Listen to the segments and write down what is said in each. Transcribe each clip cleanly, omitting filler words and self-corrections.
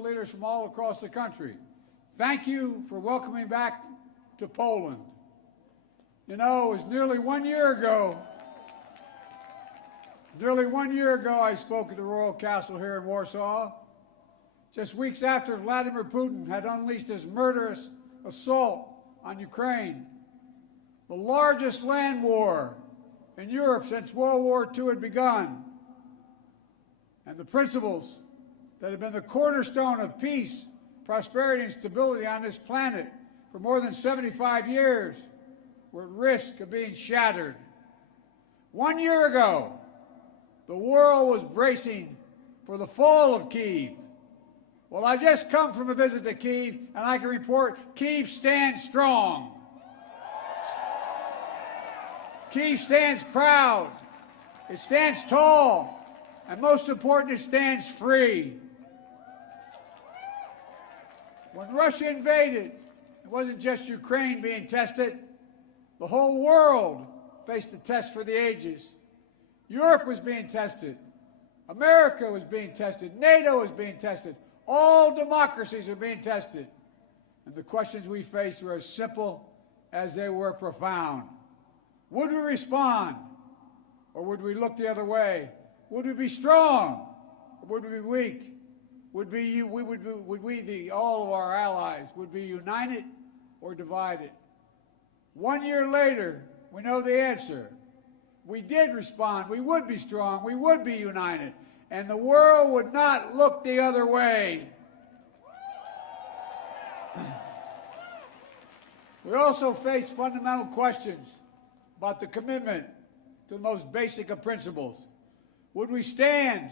political leaders from all across the country, thank you for welcoming back to Poland. You know, it was nearly 1 year ago I spoke at the Royal Castle here in Warsaw, just weeks after Vladimir Putin had unleashed his murderous assault on Ukraine, the largest land war in Europe since World War II had begun. And the principles that have been the cornerstone of peace, prosperity, and stability on this planet for more than 75 years were at risk of being shattered. 1 year ago, the world was bracing for the fall of Kyiv. Well, I've just come from a visit to Kyiv, and I can report Kyiv stands strong. Kyiv stands proud. It stands tall. And most important, it stands free. When Russia invaded, it wasn't just Ukraine being tested. The whole world faced a test for the ages. Europe was being tested. America was being tested. NATO was being tested. All democracies were being tested. And the questions we faced were as simple as they were profound. Would we respond, or would we look the other way? Would we be strong, or would we be weak? Would all of our allies, would be united or divided? 1 year later, we know the answer. We did respond. We would be strong. We would be united. And the world would not look the other way. We also face fundamental questions about the commitment to the most basic of principles. Would we stand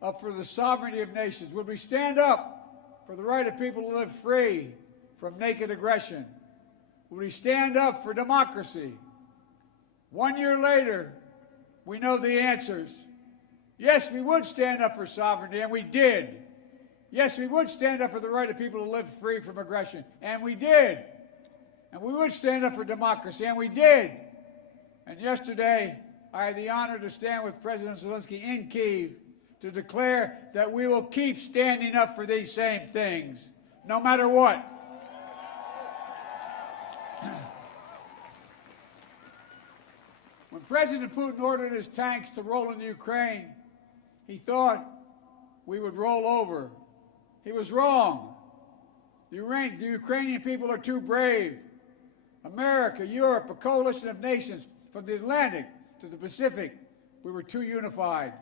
up for the sovereignty of nations? Would we stand up for the right of people to live free from naked aggression? Would we stand up for democracy? 1 year later, we know the answers. Yes, we would stand up for sovereignty, and we did. Yes, we would stand up for the right of people to live free from aggression, and we did. And we would stand up for democracy, and we did. And yesterday, I had the honor to stand with President Zelensky in Kyiv to declare that we will keep standing up for these same things, no matter what. When President Putin ordered his tanks to roll into Ukraine, he thought we would roll over. He was wrong. The Ukrainian people are too brave. America, Europe, a coalition of nations from the Atlantic to the Pacific, we were too unified.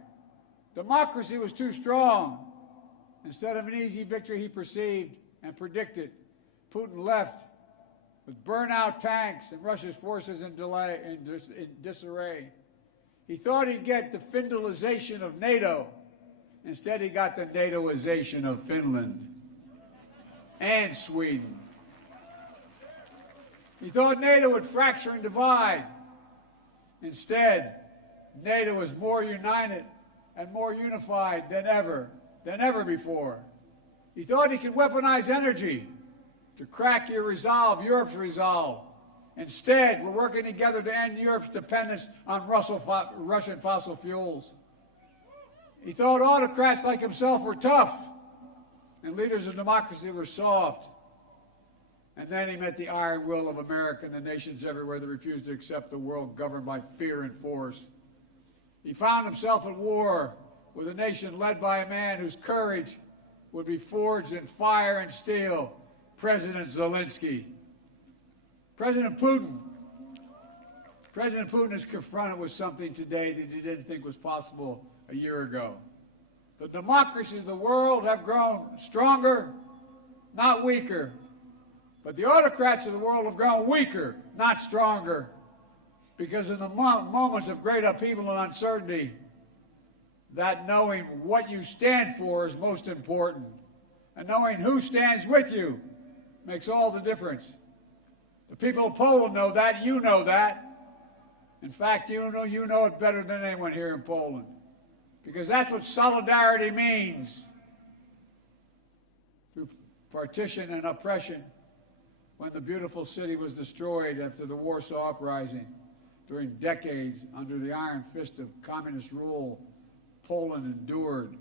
Democracy was too strong. Instead of an easy victory he perceived and predicted, Putin left with burnt-out tanks and Russia's forces in disarray. He thought he'd get the Finlandization of NATO. Instead, he got the NATOization of Finland and Sweden. He thought NATO would fracture and divide. Instead, NATO was more united and more unified than ever before. He thought he could weaponize energy to crack your resolve, Europe's resolve. Instead, we're working together to end Europe's dependence on Russian fossil fuels. He thought autocrats like himself were tough and leaders of democracy were soft. And then he met the iron will of America and the nations everywhere that refused to accept the world governed by fear and force. He found himself at war with a nation led by a man whose courage would be forged in fire and steel, President Zelensky. President Putin is confronted with something today that he didn't think was possible a year ago. The democracies of the world have grown stronger, not weaker. But the autocrats of the world have grown weaker, not stronger. Because in the moments of great upheaval and uncertainty, that knowing what you stand for is most important. And knowing who stands with you makes all the difference. The people of Poland know that. You know that. In fact, you know it better than anyone here in Poland. Because that's what solidarity means. Through partition and oppression, when the beautiful city was destroyed after the Warsaw Uprising, during decades under the iron fist of communist rule, Poland endured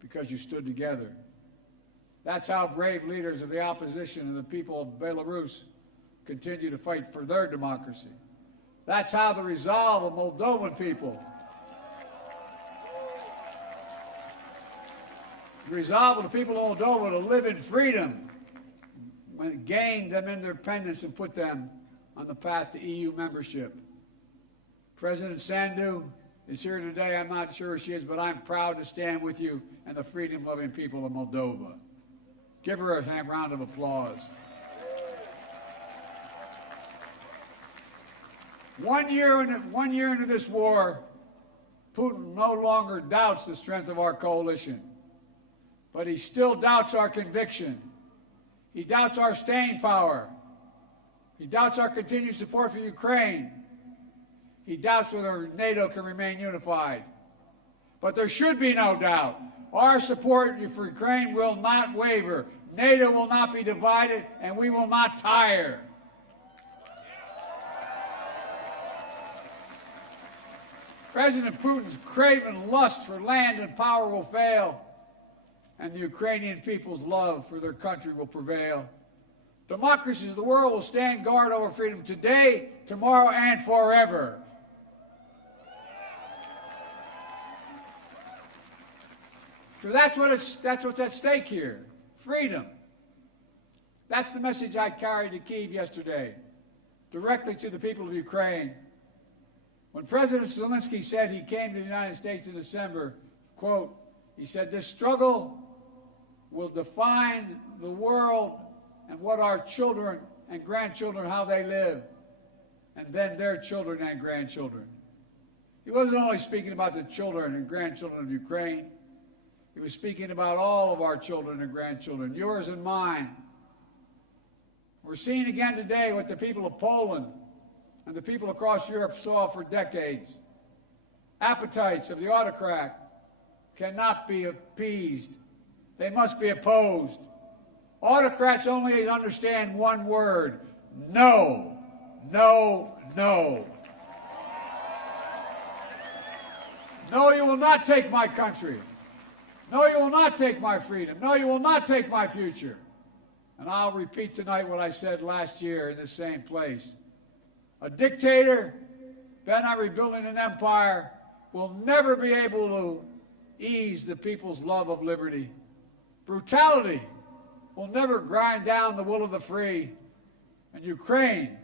because you stood together. That's how brave leaders of the opposition and the people of Belarus continue to fight for their democracy. That's how the resolve of Moldovan people, the resolve of the people of Moldova to live in freedom, gained them independence and put them on the path to EU membership. President Sandu is here today. I'm not sure who she is, but I'm proud to stand with you and the freedom-loving people of Moldova. Give her a round of applause. 1 year into this war, Putin no longer doubts the strength of our coalition, but he still doubts our conviction. He doubts our staying power. He doubts our continued support for Ukraine. He doubts whether NATO can remain unified. But there should be no doubt. Our support for Ukraine will not waver. NATO will not be divided, and we will not tire. President Putin's craven lust for land and power will fail, and the Ukrainian people's love for their country will prevail. Democracies of the world will stand guard over freedom today, tomorrow, and forever. So that's what's at stake here. Freedom. That's the message I carried to Kyiv yesterday, directly to the people of Ukraine. When President Zelensky said he came to the United States in December, quote, he said, this struggle will define the world and what our children and grandchildren, how they live, and then their children and grandchildren. He wasn't only speaking about the children and grandchildren of Ukraine. He was speaking about all of our children and grandchildren, yours and mine. We're seeing again today what the people of Poland and the people across Europe saw for decades. Appetites of the autocrat cannot be appeased. They must be opposed. Autocrats only understand one word: no, no, no. No, you will not take my country. No, you will not take my freedom. No, you will not take my future. And I'll repeat tonight what I said last year in the same place. A dictator bent on rebuilding an empire will never be able to ease the people's love of liberty. Brutality will never grind down the will of the free. And Ukraine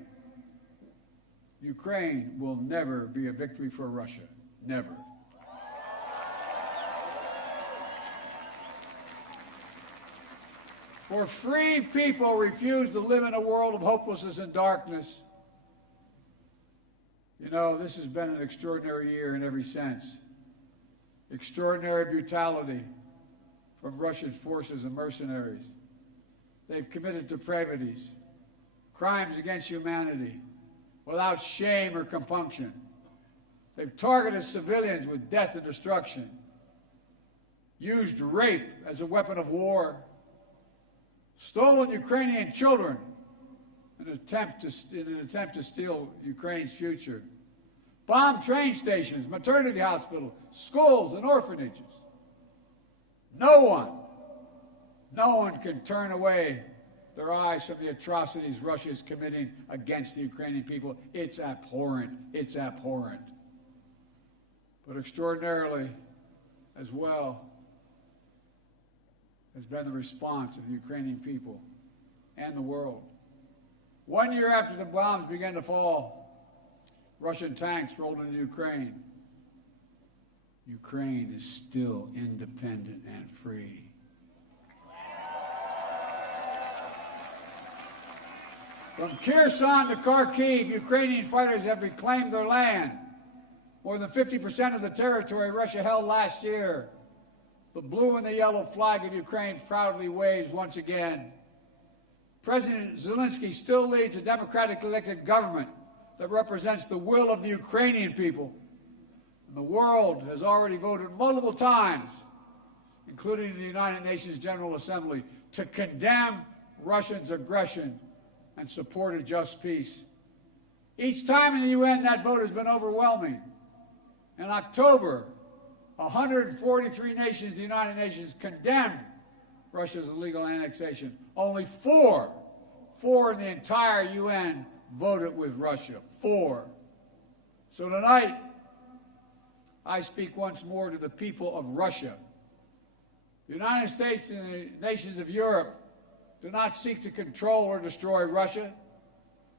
will never be a victory for Russia. Never. For free people refuse to live in a world of hopelessness and darkness. You know, this has been an extraordinary year in every sense. Extraordinary brutality from Russian forces and mercenaries. They've committed depravities, crimes against humanity, without shame or compunction. They've targeted civilians with death and destruction, used rape as a weapon of war, stolen Ukrainian children in an attempt to steal Ukraine's future, bombed train stations, maternity hospitals, schools, and orphanages. No one can turn away their eyes from the atrocities Russia is committing against the Ukrainian people. It's abhorrent. It's abhorrent. But extraordinarily, as well, has been the response of the Ukrainian people and the world. 1 year after the bombs began to fall, Russian tanks rolled into Ukraine. Ukraine is still independent and free. From Kherson to Kharkiv, Ukrainian fighters have reclaimed their land. More than 50% of the territory Russia held last year. The blue and the yellow flag of Ukraine proudly waves once again. President Zelensky still leads a democratically elected government that represents the will of the Ukrainian people. And the world has already voted multiple times, including the United Nations General Assembly, to condemn Russia's aggression and support a just peace. Each time in the UN, that vote has been overwhelming. In October, 143 nations of the United Nations condemned Russia's illegal annexation. Only four in the entire UN voted with Russia. 4. So tonight, I speak once more to the people of Russia. The United States and the nations of Europe do not seek to control or destroy Russia.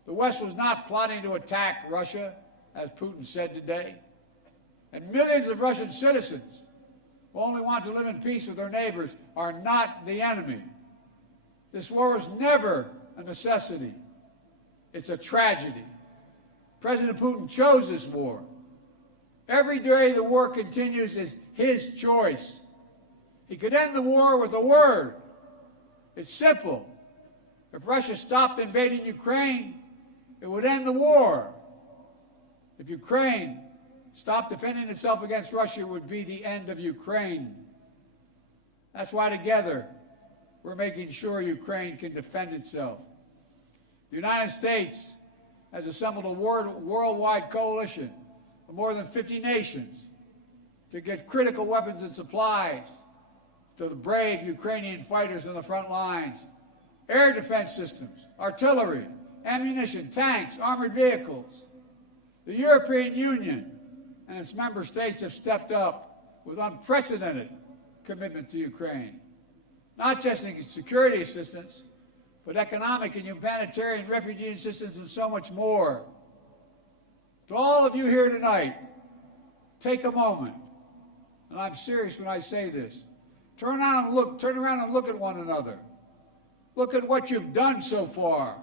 The West was not plotting to attack Russia, as Putin said today. And millions of Russian citizens who only want to live in peace with their neighbors are not the enemy. This war was never a necessity. It's a tragedy. President Putin chose this war. Every day the war continues is his choice. He could end the war with a word. It's simple. If Russia stopped invading Ukraine, it would end the war. If Ukraine stopped defending itself against Russia, it would be the end of Ukraine. That's why together we're making sure Ukraine can defend itself. The United States has assembled a worldwide coalition of more than 50 nations to get critical weapons and supplies to the brave Ukrainian fighters on the front lines, air defense systems, artillery, ammunition, tanks, armored vehicles. The European Union and its member states have stepped up with unprecedented commitment to Ukraine, not just in security assistance, but economic and humanitarian refugee assistance and so much more. To all of you here tonight, take a moment, and I'm serious when I say this. Turn around and look at one another. Look at what you've done so far.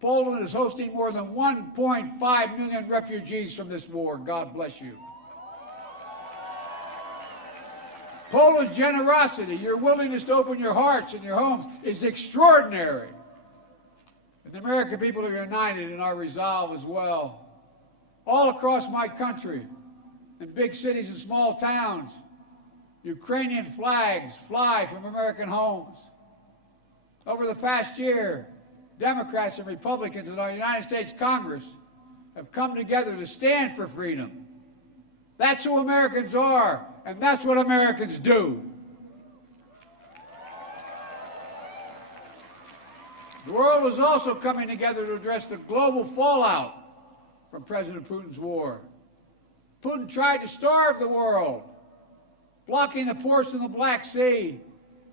Poland is hosting more than 1.5 million refugees from this war. God bless you. Poland's generosity, your willingness to open your hearts and your homes is extraordinary. And the American people are united in our resolve as well. All across my country, in big cities and small towns, Ukrainian flags fly from American homes. Over the past year, Democrats and Republicans in our United States Congress have come together to stand for freedom. That's who Americans are, and that's what Americans do. The world is also coming together to address the global fallout from President Putin's war. Putin tried to starve the world, blocking the ports in the Black Sea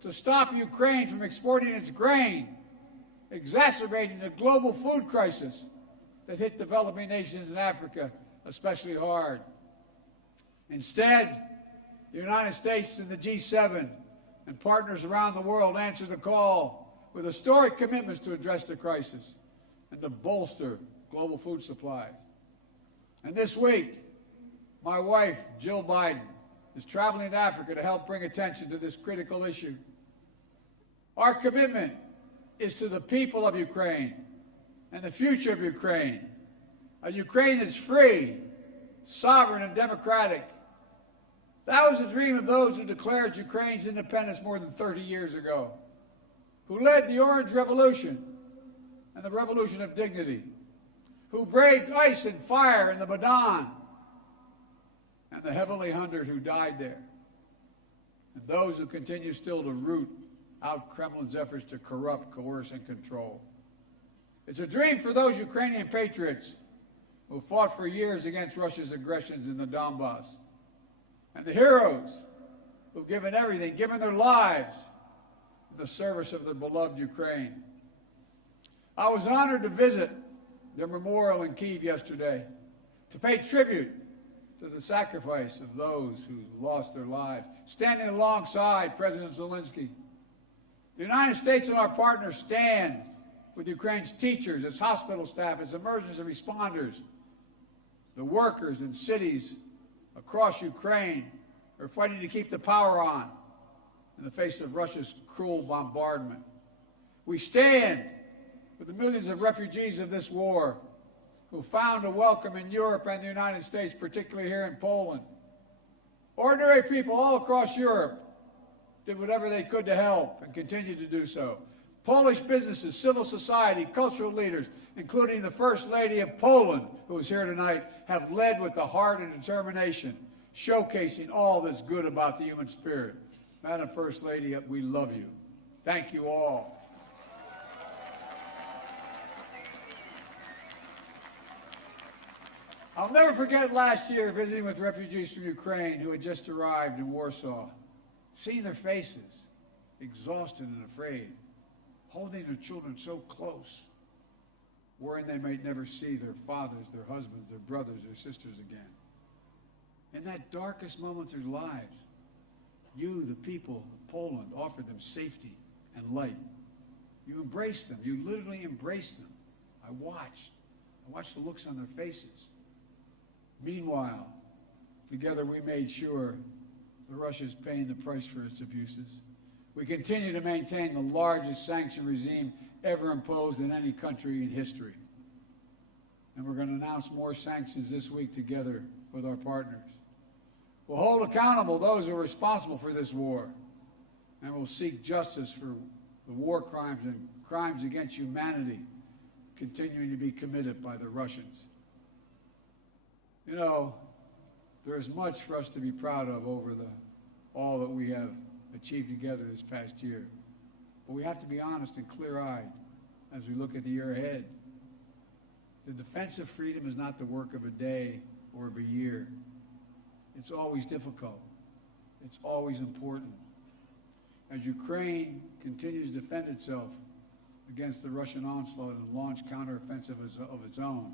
to stop Ukraine from exporting its grain, exacerbating the global food crisis that hit developing nations in Africa especially hard. Instead, the United States and the G7 and partners around the world answered the call with historic commitments to address the crisis and to bolster global food supplies. And this week, my wife, Jill Biden, is traveling to Africa to help bring attention to this critical issue. Our commitment is to the people of Ukraine and the future of Ukraine, a Ukraine that's free, sovereign, and democratic. That was the dream of those who declared Ukraine's independence more than 30 years ago, who led the Orange Revolution and the Revolution of Dignity, who braved ice and fire in the Maidan, and the heavenly 100 who died there, and those who continue still to root out Kremlin's efforts to corrupt, coerce, and control. It's a dream for those Ukrainian patriots who fought for years against Russia's aggressions in the Donbass, and the heroes who've given everything, given their lives in the service of their beloved Ukraine. I was honored to visit their memorial in Kyiv yesterday, to pay tribute to the sacrifice of those who lost their lives, standing alongside President Zelensky. The United States and our partners stand with Ukraine's teachers, its hospital staff, its emergency responders, the workers in cities across Ukraine are fighting to keep the power on in the face of Russia's cruel bombardment. We stand with the millions of refugees of this war who found a welcome in Europe and the United States, particularly here in Poland. Ordinary people all across Europe did whatever they could to help and continue to do so. Polish businesses, civil society, cultural leaders, including the First Lady of Poland, who is here tonight, have led with the heart and determination, showcasing all that's good about the human spirit. Madam First Lady, we love you. Thank you all. I'll never forget last year visiting with refugees from Ukraine who had just arrived in Warsaw, seeing their faces, exhausted and afraid, holding their children so close, worrying they might never see their fathers, their husbands, their brothers, their sisters again. In that darkest moment of their lives, you, the people of Poland, offered them safety and light. You embraced them. You literally embraced them. I watched the looks on their faces. Meanwhile, together we made sure that Russia is paying the price for its abuses. We continue to maintain the largest sanction regime ever imposed in any country in history. And we're going to announce more sanctions this week together with our partners. We'll hold accountable those who are responsible for this war, and we'll seek justice for the war crimes and crimes against humanity continuing to be committed by the Russians. You know, there is much for us to be proud of over all that we have achieved together this past year. But we have to be honest and clear-eyed as we look at the year ahead. The defense of freedom is not the work of a day or of a year. It's always difficult. It's always important. As Ukraine continues to defend itself against the Russian onslaught and launch counteroffensive of its own,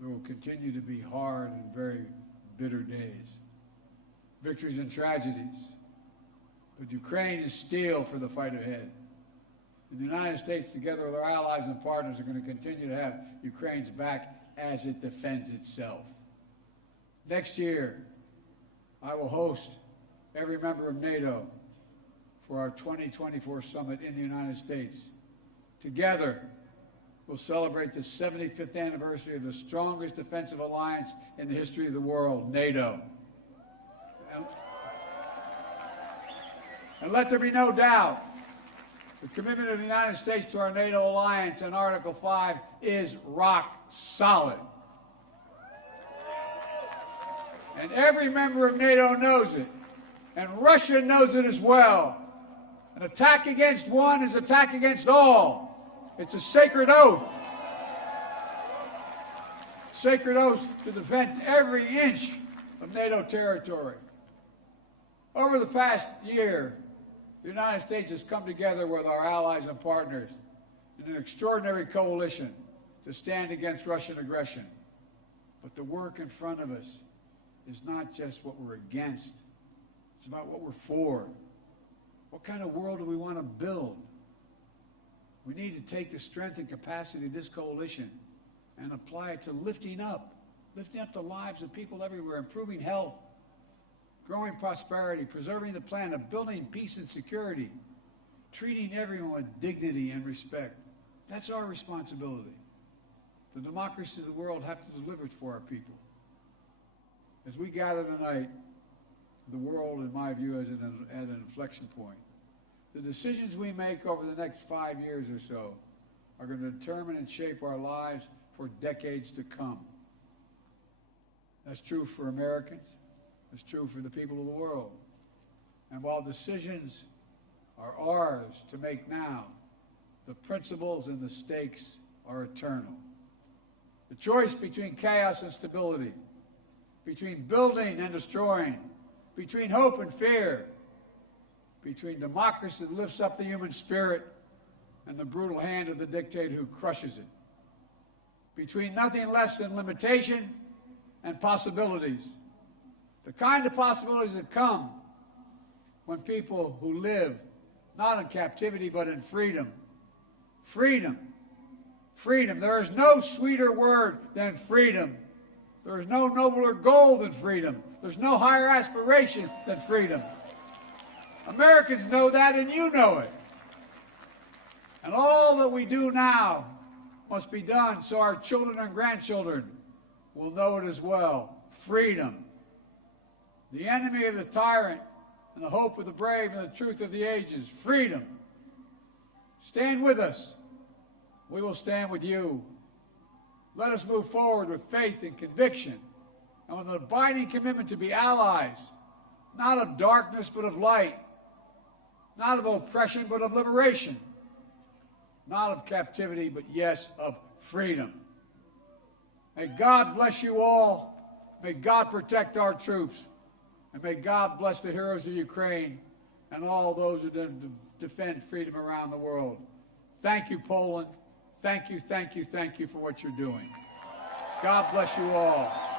there will continue to be hard and very bitter days, victories and tragedies. But Ukraine is steel for the fight ahead. And the United States, together with our allies and partners, are going to continue to have Ukraine's back as it defends itself. Next year, I will host every member of NATO for our 2024 summit in the United States. Together, we'll celebrate the 75th anniversary of the strongest defensive alliance in the history of the world, NATO. And let there be no doubt, the commitment of the United States to our NATO alliance and Article 5 is rock solid. And every member of NATO knows it, and Russia knows it as well. An attack against one is an attack against all. It's a sacred oath. Sacred oath to defend every inch of NATO territory. Over the past year, the United States has come together with our allies and partners in an extraordinary coalition to stand against Russian aggression. But the work in front of us is not just what we're against. It's about what we're for. What kind of world do we want to build? We need to take the strength and capacity of this coalition and apply it to lifting up the lives of people everywhere, improving health, growing prosperity, preserving the planet, building peace and security, treating everyone with dignity and respect. That's our responsibility. The democracies of the world have to deliver it for our people. As we gather tonight, the world, in my view, is at an inflection point. The decisions we make over the next 5 years or so are going to determine and shape our lives for decades to come. That's true for Americans. It's true for the people of the world. And while decisions are ours to make now, the principles and the stakes are eternal. The choice between chaos and stability, between building and destroying, between hope and fear, between democracy that lifts up the human spirit and the brutal hand of the dictator who crushes it, between nothing less than limitation and possibilities. The kind of possibilities that come when people who live not in captivity but in freedom. Freedom. Freedom. There is no sweeter word than freedom. There is no nobler goal than freedom. There's no higher aspiration than freedom. Americans know that, and you know it. And all that we do now must be done so our children and grandchildren will know it as well. Freedom. The enemy of the tyrant and the hope of the brave and the truth of the ages. Freedom. Stand with us. We will stand with you. Let us move forward with faith and conviction and with an abiding commitment to be allies, not of darkness but of light, not of oppression, but of liberation, not of captivity, but yes, of freedom. May God bless you all. May God protect our troops. And may God bless the heroes of Ukraine and all those who defend freedom around the world. Thank you, Poland. Thank you, thank you, thank you for what you're doing. God bless you all.